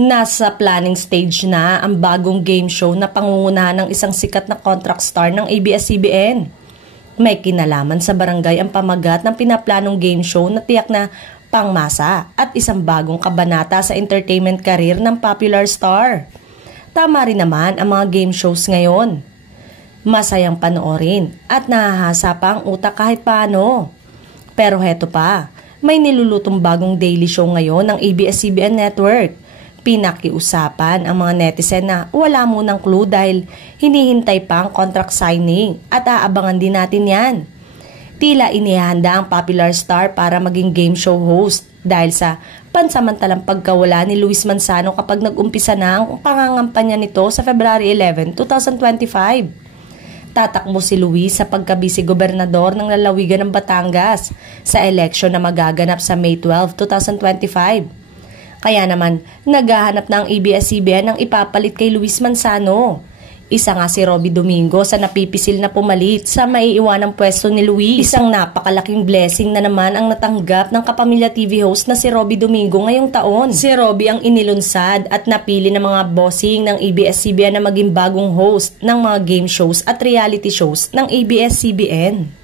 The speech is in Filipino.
Nasa planning stage na ang bagong game show na pangungunahan ng isang sikat na contract star ng ABS-CBN. May kinalaman sa barangay ang pamagat ng pinaplanong game show na tiyak na pangmasa at isang bagong kabanata sa entertainment career ng popular star. Tama rin naman ang mga game shows ngayon. Masayang panoorin at nahahasa pa ang utak kahit paano. Pero heto pa, may nilulutong bagong daily show ngayon ng ABS-CBN Network. Pinakiusapan ang mga netizen na wala munang clue dahil hinihintay pa ang contract signing at aabangan din natin yan. Tila inihanda ang popular star para maging game show host dahil sa pansamantalang pagkawala ni Luis Manzano kapag nag-umpisa na ang pangangampanya nito sa February 11, 2025. Tatakbo si Luis sa pagka-vice-gobernador ng lalawigan ng Batangas sa eleksyon na magaganap sa May 12, 2025. Kaya naman, naghahanap na ang ABS-CBN ng ipapalit kay Luis Manzano. Isa nga si Robby Domingo sa napipisil na pumalit sa maiiwanang pwesto ni Luis. Isang napakalaking blessing na naman ang natanggap ng Kapamilya TV host na si Robby Domingo ngayong taon. Si Robby ang inilunsad at napili ng mga bossing ng ABS-CBN na maging bagong host ng mga game shows at reality shows ng ABS-CBN.